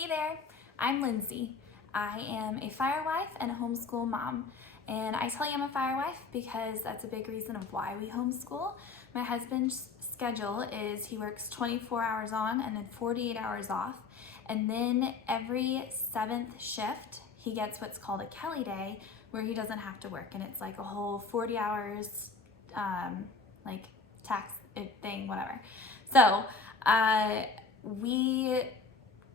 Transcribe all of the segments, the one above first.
Hey there, I'm Lindsay. I am a fire wife and a homeschool mom. And I tell you I'm a fire wife because that's a big reason of why we homeschool. My husband's schedule is he works 24 hours on and then 48 hours off. And then every 7th shift, he gets what's called a Kelly day where he doesn't have to work. And it's like a whole 40 hours, like tax thing, whatever. So we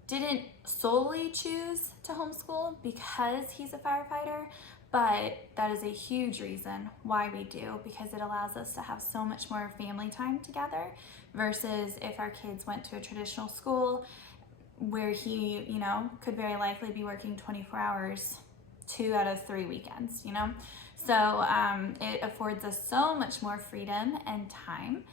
didn't solely choose to homeschool because he's a firefighter, but that is a huge reason why we do, because it allows us to have so much more family time together versus if our kids went to a traditional school where he, could very likely be working 24 hours 2 out of 3 weekends, So it affords us so much more freedom and time.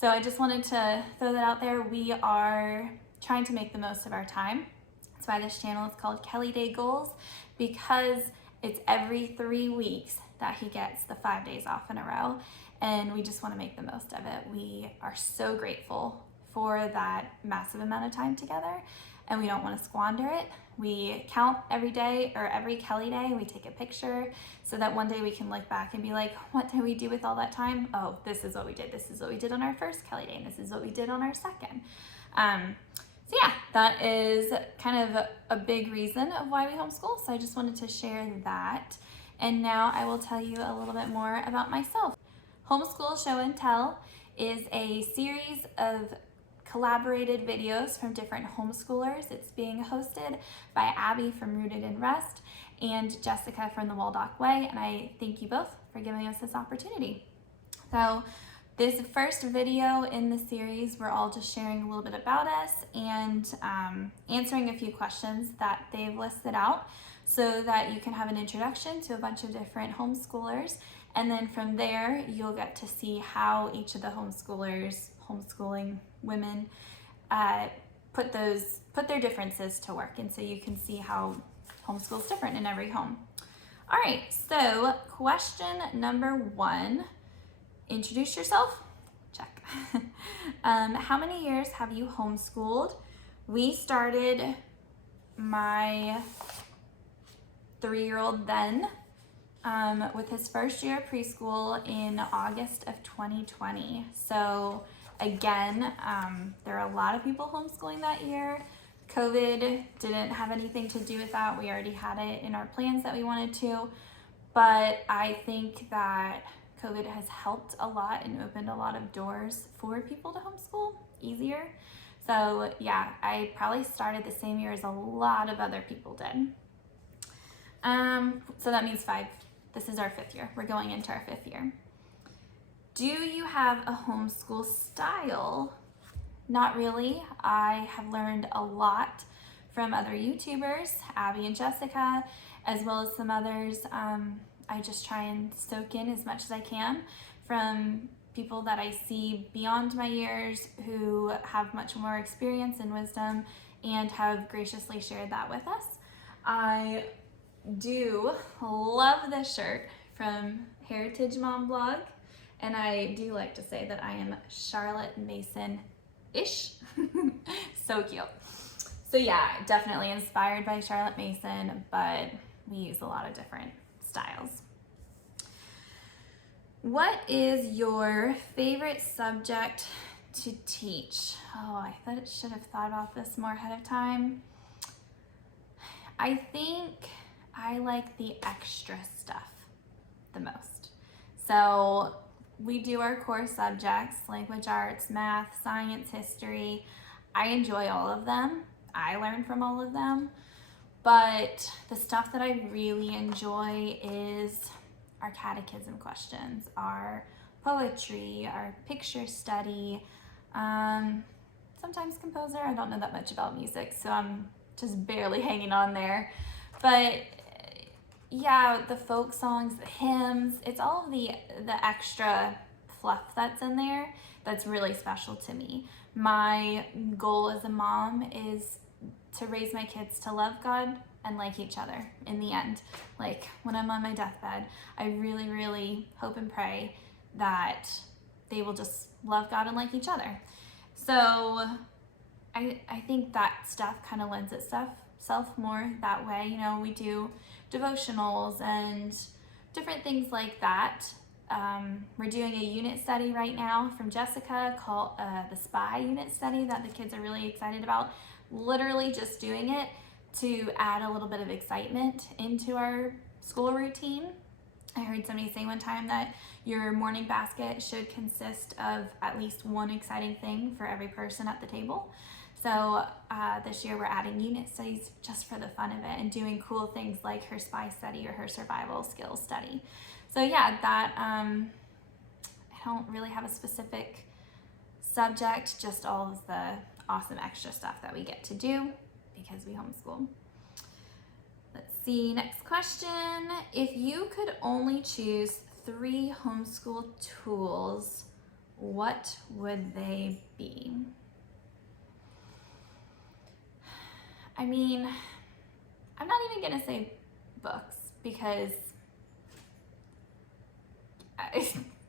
So I just wanted to throw that out there. We are trying to make the most of our time. That's why this channel is called Kelly Day Goals, because it's every 3 weeks that he gets the 5 days off in a row, and we just want to make the most of it. We are so grateful for that massive amount of time together, and we don't want to squander it. We count every day or every Kelly day, we take a picture so that one day we can look back and be like, what did we do with all that time? Oh, this is what we did. This is what we did on our first Kelly day, and this is what we did on our second. So yeah, that is kind of a big reason of why we homeschool. So I just wanted to share that. And now I will tell you a little bit more about myself. Homeschool Show and Tell is a series of collaborated videos from different homeschoolers. It's being hosted by Abby from Rooted in Rest and Jessica from the Waldock Way. And I thank you both for giving us this opportunity. So this first video in the series, we're all just sharing a little bit about us and answering a few questions that they've listed out so that you can have an introduction to a bunch of different homeschoolers. And then from there, you'll get to see how each of the homeschooling women, put their differences to work. And so you can see how homeschool is different in every home. All right, so question number 1. Introduce yourself. Check. How many years have you homeschooled? We started my 3-year-old then with his first year of preschool in August of 2020. So again, there are a lot of people homeschooling that year. COVID didn't have anything to do with that. We already had it in our plans that we wanted to, but I think that COVID has helped a lot and opened a lot of doors for people to homeschool easier. So yeah, I probably started the same year as a lot of other people did. So that means 5. This is our 5th year. We're going into our 5th year. Do you have a homeschool style? Not really. I have learned a lot from other YouTubers, Abby and Jessica, as well as some others. I just try and soak in as much as I can from people that I see beyond my years who have much more experience and wisdom and have graciously shared that with us. I do love this shirt from Heritage Mom Blog, and I do like to say that I am Charlotte Mason-ish. So cute. So yeah, definitely inspired by Charlotte Mason, but we use a lot of different styles. What is your favorite subject to teach? Oh, I should have thought about this more ahead of time. I think I like the extra stuff the most. So we do our core subjects, language arts, math, science, history. I enjoy all of them. I learn from all of them. But the stuff that I really enjoy is our catechism questions, our poetry, our picture study, sometimes composer. I don't know that much about music, so I'm just barely hanging on there. But yeah, the folk songs, the hymns, it's all of the extra fluff that's in there that's really special to me. My goal as a mom is to raise my kids to love God and like each other in the end. Like when I'm on my deathbed, I really, really hope and pray that they will just love God and like each other. So I think that stuff kind of lends itself more that way. You know, we do devotionals and different things like that. We're doing a unit study right now from Jessica called the SPY unit study that the kids are really excited about. Literally just doing it to add a little bit of excitement into our school routine. I heard somebody say one time that your morning basket should consist of at least one exciting thing for every person at the table. So this year we're adding unit studies just for the fun of it and doing cool things like her SPY study or her survival skills study. So yeah, that I don't really have a specific subject, just all of the awesome extra stuff that we get to do because we homeschool. Let's see, next question. If you could only choose 3 homeschool tools, what would they be? I mean, I'm not even gonna say books because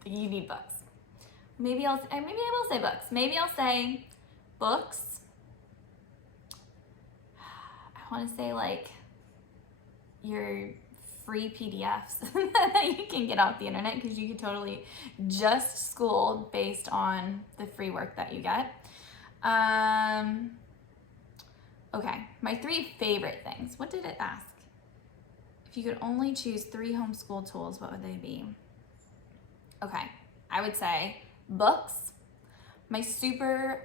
you need books. Maybe I will say books. Maybe I'll say books. I want to say like your free PDFs that you can get off the internet, because you can totally just school based on the free work that you get. Okay, my 3 favorite things. What did it ask? If you could only choose 3 homeschool tools, what would they be? Okay, I would say books. My super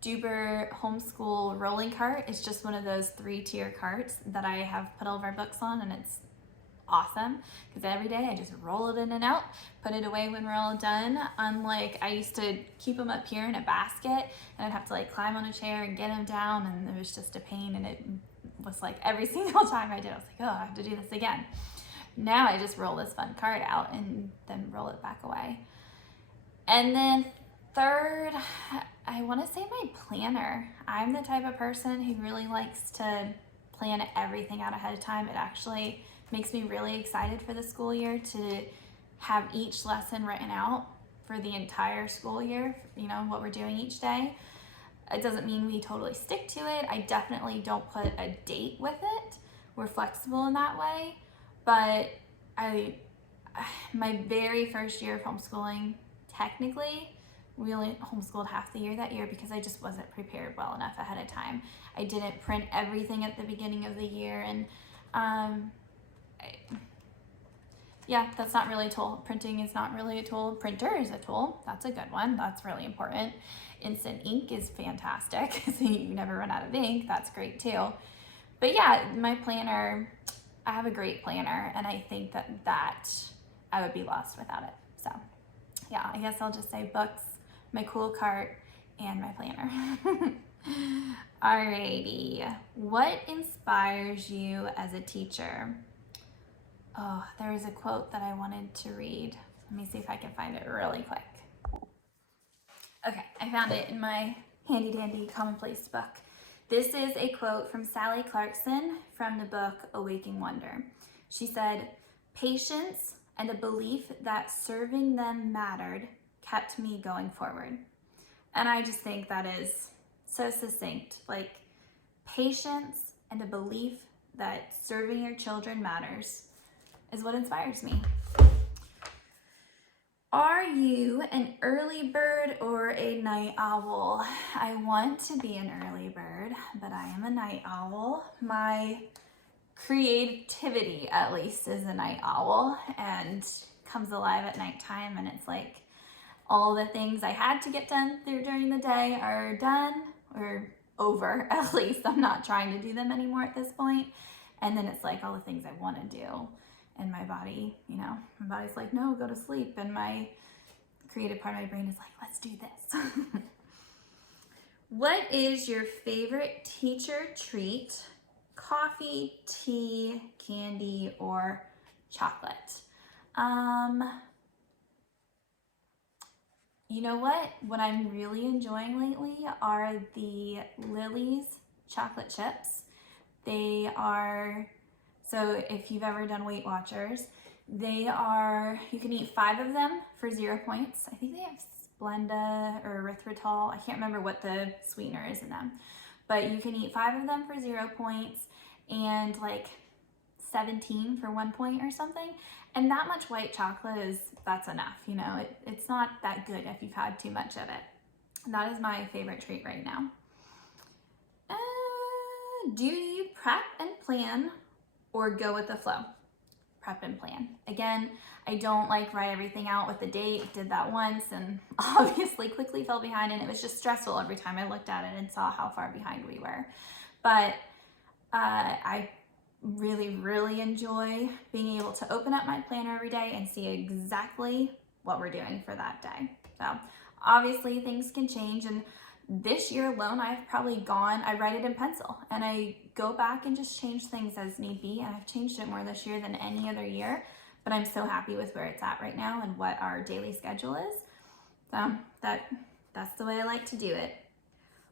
duper homeschool rolling cart is just one of those 3-tier carts that I have put all of our books on, and it's awesome because every day I just roll it in and out, put it away when we're all done. Unlike I used to keep them up here in a basket and I'd have to like climb on a chair and get them down, and it was just a pain, and it was like every single time I did, I was like, oh, I have to do this again. Now I just roll this fun card out and then roll it back away. And then third, I want to say my planner. I'm the type of person who really likes to plan everything out ahead of time. It actually makes me really excited for the school year to have each lesson written out for the entire school year, you know, what we're doing each day. It doesn't mean we totally stick to it. I definitely don't put a date with it. We're flexible in that way. But my very first year of homeschooling, technically, we only homeschooled half the year that year because I just wasn't prepared well enough ahead of time. I didn't print everything at the beginning of the year, and yeah, that's not really a tool. Printing is not really a tool. Printer is a tool. That's a good one. That's really important. Instant ink is fantastic, so you never run out of ink. That's great too. But yeah, my planner, I have a great planner, and I think that I would be lost without it. So yeah, I guess I'll just say books, my cool cart, and my planner. Alrighty, what inspires you as a teacher? Oh, there was a quote that I wanted to read. Let me see if I can find it really quick. Okay, I found it in my handy dandy commonplace book. This is a quote from Sally Clarkson from the book Awaking Wonder. She said, "Patience and a belief that serving them mattered kept me going forward." And I just think that is so succinct. Like, patience and a belief that serving your children matters is what inspires me. Are you an early bird or a night owl? I want to be an early bird, but I am a night owl. My creativity, at least, is a night owl and comes alive at nighttime, and it's like all the things I had to get done during the day are done or over. At least I'm not trying to do them anymore at this point. And then it's like all the things I want to do. And my body, you know, my body's like, no, go to sleep. And my creative part of my brain is like, let's do this. What is your favorite teacher treat? Coffee, tea, candy, or chocolate? You know what I'm really enjoying lately are the Lily's chocolate chips. They are, so if you've ever done Weight Watchers, they are, you can eat 5 of them for 0 points. I think they have Splenda or erythritol. I can't remember what the sweetener is in them, but you can eat 5 of them for 0 points and like 17 for 1 point or something. And that much white chocolate that's enough. You know, it's not that good if you've had too much of it. That is my favorite treat right now. Do you prep and plan or go with the flow? Prep and plan. Again, I don't like write everything out with the date. Did that once and obviously quickly fell behind, and it was just stressful every time I looked at it and saw how far behind we were. But I really enjoy being able to open up my planner every day and see exactly what we're doing for that day. So obviously things can change, and this year alone I write it in pencil and I go back and just change things as need be, and I've changed it more this year than any other year, but I'm so happy with where it's at right now and what our daily schedule is. So that's the way I like to do it.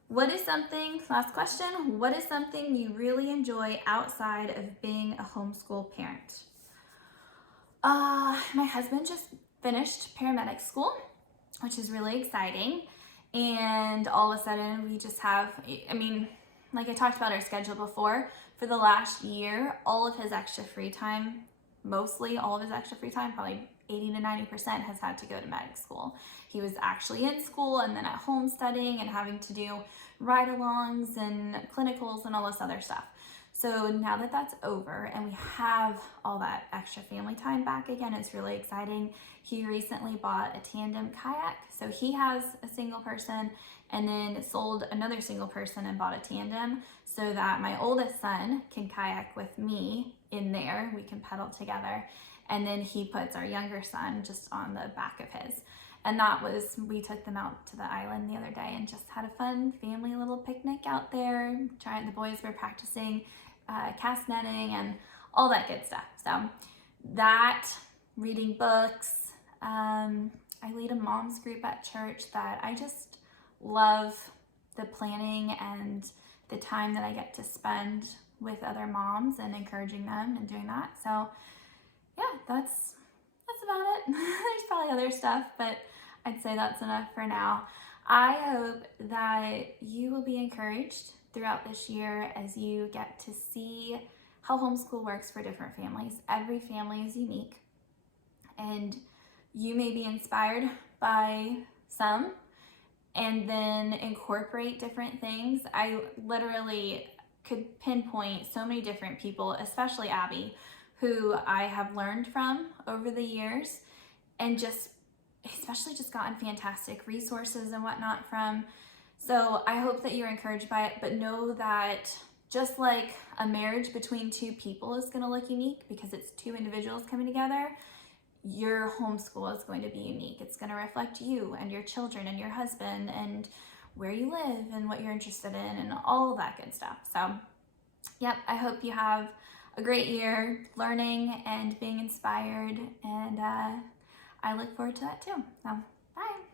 Last question, what is something you really enjoy outside of being a homeschool parent? My husband just finished paramedic school, which is really exciting. And all of a sudden we just have, like I talked about our schedule before, for the last year, all of his extra free time, probably 80 to 90% has had to go to medic school. He was actually in school and then at home studying and having to do ride-alongs and clinicals and all this other stuff. So now that that's over and we have all that extra family time back again, it's really exciting. He recently bought a tandem kayak. So he has a single person and then sold another single person and bought a tandem so that my oldest son can kayak with me in there. We can pedal together. And then he puts our younger son just on the back of his. And we took them out to the island the other day and just had a fun family little picnic out there. The boys were practicing cast netting and all that good stuff. So that, reading books, I lead a mom's group at church that I just love the planning and the time that I get to spend with other moms and encouraging them and doing that. So yeah, that's about it. There's probably other stuff, but I'd say that's enough for now. I hope that you will be encouraged throughout this year as you get to see how homeschool works for different families. Every family is unique, and you may be inspired by some and then incorporate different things. I literally could pinpoint so many different people, especially Abby, who I have learned from over the years and especially just gotten fantastic resources and whatnot from. So I hope that you're encouraged by it, but know that just like a marriage between two people is going to look unique because it's two individuals coming together, your homeschool is going to be unique. It's going to reflect you and your children and your husband and where you live and what you're interested in and all of that good stuff. So yep, I hope you have a great year learning and being inspired, and I look forward to that too. So bye.